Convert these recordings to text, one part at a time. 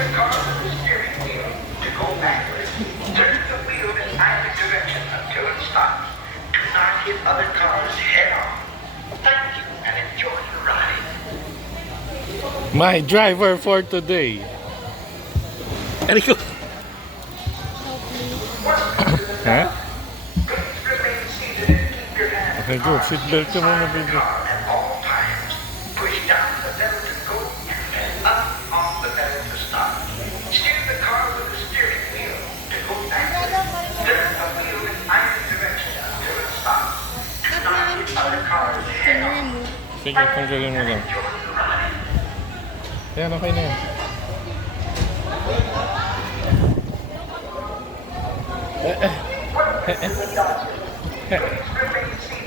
the car with the steering wheel to go backwards. Turn the wheel in either direction until it stops. Do not hit other cars head on. Thank you and enjoy your ride. My driver for today. Eriko. Ha? Please remain seated and keep your hands Okay, go. Seatbelt ka muna, baby. at all times. Push down the pedal to go and up on the pedal to stop. Steer the car with the steering wheel to go backwards. Turn the wheel in either direction until it stops. Do not hit other cars head on. Sige, tanggalin mo lang. Enjoy the ride. Yan, okay na yan.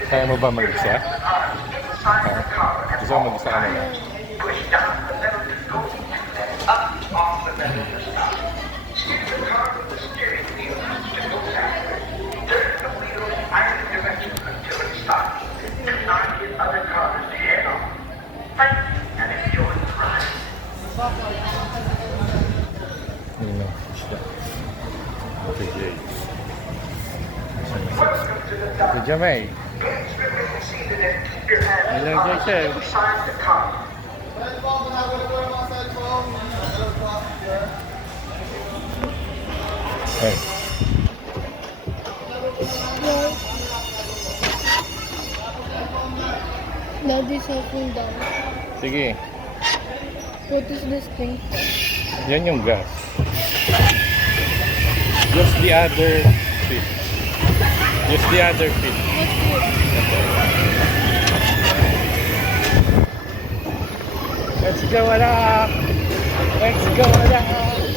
Kaya mo ba mag-isa? Gusto mo mag-isa ka na lang? Push down the pedal to go and up on the pedal to stop. Steer the car with the steering wheel to go backwards. Turn the wheel in either direction until it stops. Do not hit other cars head on. Thank you and enjoy the ride. Yun na, isda. Okay, Jay. Welcome to the dock. Good job, eh? Please remain seated and keep your hands Hello, on Jason. inside the car. Hey. Daddy, cellphone down. Sige, What is this thing? yan yung gas. Just the other feet. Just the other feet. Let's go, what up? Let's go, what up?